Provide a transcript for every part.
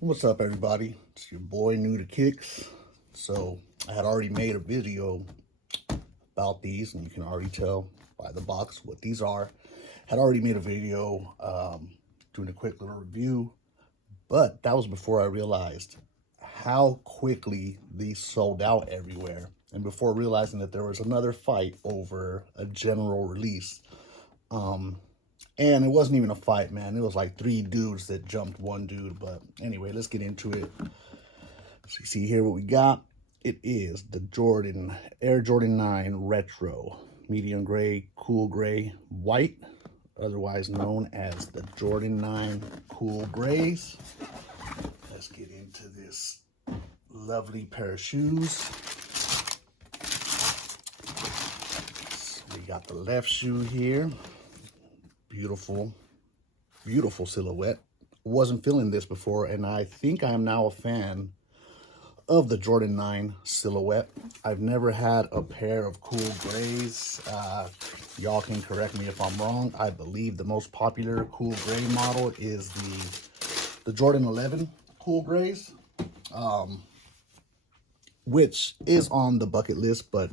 What's up, everybody? It's your boy New to Kicks. So I had already made a video about these, and you can already tell by the box what these are. Had already made a video doing a quick little review, but that was before I realized how quickly these sold out everywhere, and before realizing that there was another fight over a general release. And it wasn't even a fight, man. It was like 3 dudes that jumped one dude. But anyway, let's get into it. So you see here what we got. It is the Air Jordan 9 Retro. Medium gray, cool gray, white. Otherwise known as the Jordan 9 Cool Grays. Let's get into this lovely pair of shoes. So we got the left shoe here. Beautiful, beautiful silhouette. Wasn't feeling this before, and I think I'm now a fan of the Jordan 9 silhouette. I've never had a pair of cool grays. Y'all can correct me if I'm wrong. I believe the most popular cool gray model is the Jordan 11 cool grays, which is on the bucket list, but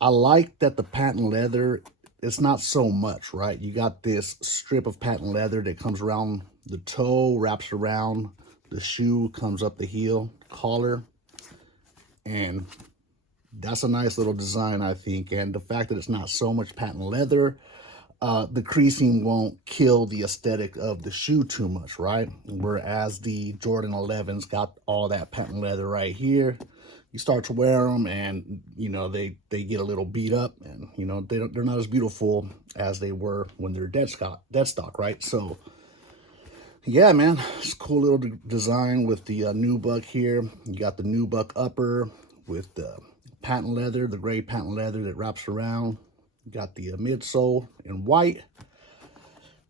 I like that the patent leather, it's not so much, right? You got this strip of patent leather that comes around the toe, wraps around the shoe, comes up the heel, collar. And that's a nice little design, I think. And the fact that it's not so much patent leather, the creasing won't kill the aesthetic of the shoe too much, right? Whereas the Jordan 11's got all that patent leather right here. You start to wear them, and you know they get a little beat up, and you know they're not as beautiful as they were when they're dead stock, right? So yeah, man, it's a cool little design with the nubuck here. You got the nubuck upper with the patent leather, the gray patent leather that wraps around. You got the midsole in white.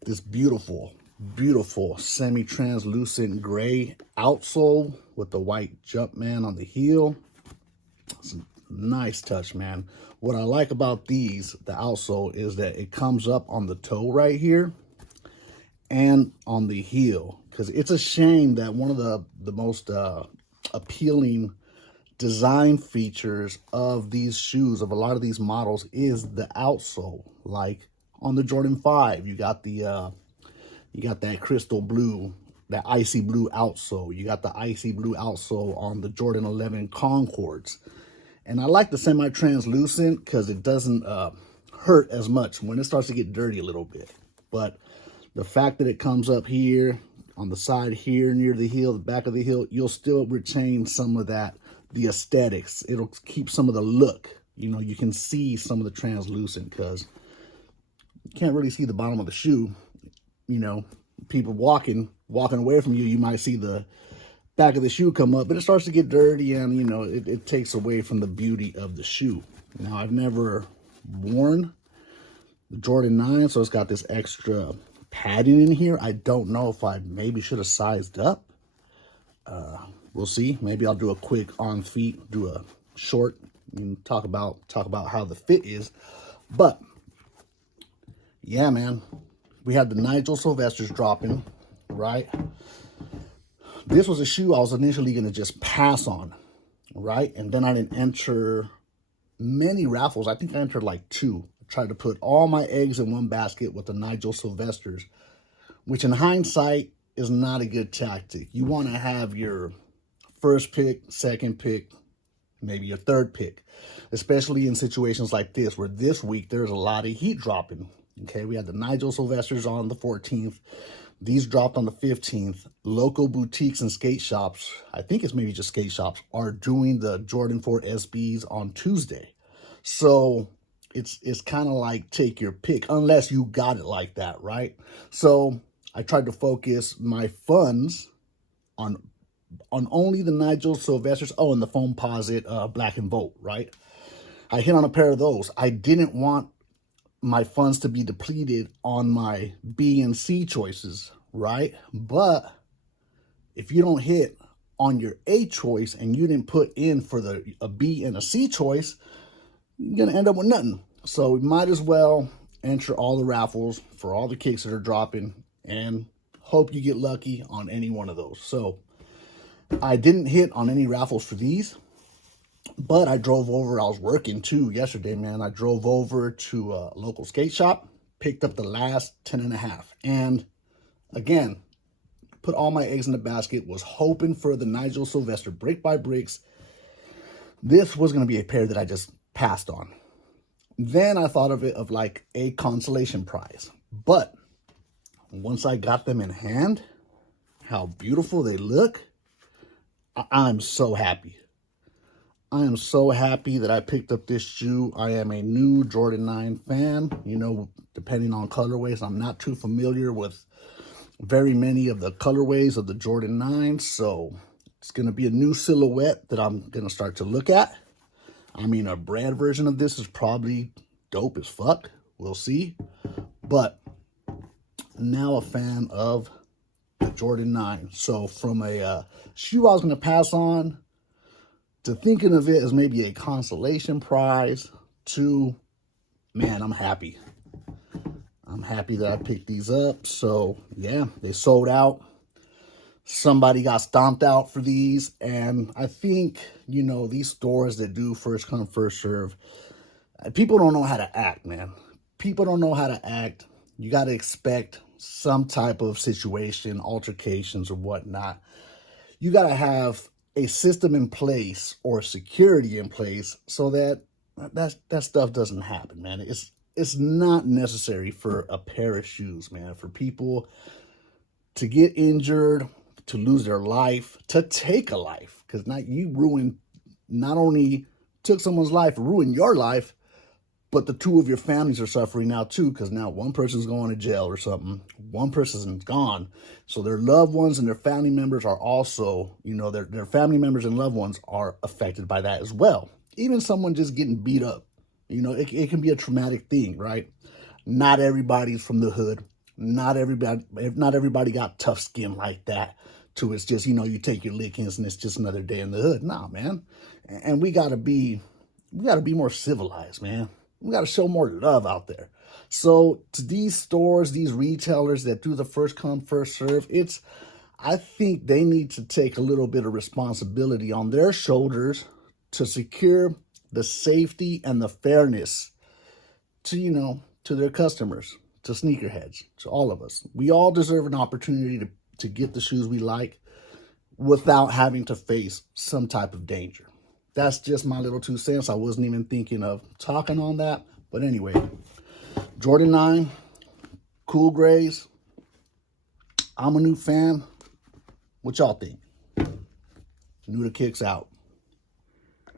This beautiful, beautiful semi-translucent gray outsole with the white Jumpman on the heel. It's a nice touch, man. What I like about these, the outsole, is that it comes up on the toe right here and on the heel. Because it's a shame that one of the most appealing design features of these shoes, of a lot of these models, is the outsole. Like on the Jordan 5, you got that crystal blue, that icy blue outsole. You got the icy blue outsole on the Jordan 11 Concords. And I like the semi-translucent because it doesn't hurt as much when it starts to get dirty a little bit. But the fact that it comes up here, on the side here, near the heel, the back of the heel, you'll still retain some of that, the aesthetics. It'll keep some of the look. You know, you can see some of the translucent because you can't really see the bottom of the shoe. You know, people walking away from you, you might see the back of the shoe come up, but it starts to get dirty, and you know it takes away from the beauty of the shoe. Now, I've never worn the Jordan 9, so it's got this extra padding in here. I don't know if I maybe should have sized up. We'll see. Maybe I'll do a quick on feet, do a short, and talk about how the fit is. But yeah, man, we had the Nigel Sylvesters dropping, right? This was a shoe I was initially going to just pass on, right? And then I didn't enter many raffles. I think I entered like 2. I tried to put all my eggs in one basket with the Nigel Sylvesters, which in hindsight is not a good tactic. You want to have your first pick, second pick, maybe your third pick, especially in situations like this, where this week there's a lot of heat dropping. Okay, we had the Nigel Sylvesters on the 14th. These dropped on the 15th. Local boutiques and skate shops, I think it's maybe just skate shops, are doing the Jordan 4 SBs on Tuesday. So it's kind of like take your pick, unless you got it like that, right? So I tried to focus my funds on only the Nigel Sylvesters. Oh, and the Foamposite Black and Volt, right? I hit on a pair of those. I didn't want my funds to be depleted on my B and C choices, right? But if you don't hit on your A choice and you didn't put in for a B and a C choice, you're going to end up with nothing. So we might as well enter all the raffles for all the kicks that are dropping and hope you get lucky on any one of those. So I didn't hit on any raffles for these, but I drove over. I was working too yesterday, man. I drove over to a local skate shop, picked up the last 10.5. And again, put all my eggs in the basket, was hoping for the Nigel Sylvester Brick by Bricks. This was going to be a pair that I just passed on. Then I thought of it of like a consolation prize. But once I got them in hand, how beautiful they look, I'm so happy. I am so happy that I picked up this shoe. I am a new Jordan 9 fan. You know, depending on colorways, I'm not too familiar with very many of the colorways of the Jordan 9. So it's going to be a new silhouette that I'm going to start to look at. I mean, a brand version of this is probably dope as fuck. We'll see. But now a fan of the Jordan 9. So from a shoe I was going to pass on to thinking of it as maybe a consolation prize to, man, I'm happy. I'm happy that I picked these up. So yeah, they sold out. Somebody got stomped out for these. And I think, you know, these stores that do first come, first serve, people don't know how to act, man. People don't know how to act. You got to expect some type of situation, altercations or whatnot. You got to have a system in place or security in place so that that stuff doesn't happen, man. It's not necessary for a pair of shoes, man, for people to get injured, to lose their life, to take a life. Because now you not only took someone's life, ruined your life, but the two of your families are suffering now too, because now one person's going to jail or something. One person's gone. So their loved ones and their family members are also, you know, their family members and loved ones are affected by that as well. Even someone just getting beat up. You know, it can be a traumatic thing, right? Not everybody's from the hood. Not everybody got tough skin like that. To it's just, you know, you take your lickings and it's just another day in the hood. Nah, man. And we gotta be more civilized, man. We got to show more love out there. So to these stores, these retailers that do the first come, first serve, I think they need to take a little bit of responsibility on their shoulders to secure the safety and the fairness to, you know, to their customers, to sneakerheads, to all of us. We all deserve an opportunity to get the shoes we like without having to face some type of danger. That's just my little 2 cents. I wasn't even thinking of talking on that. But anyway, Jordan 9, cool grays. I'm a new fan. What y'all think? New to Kicks out.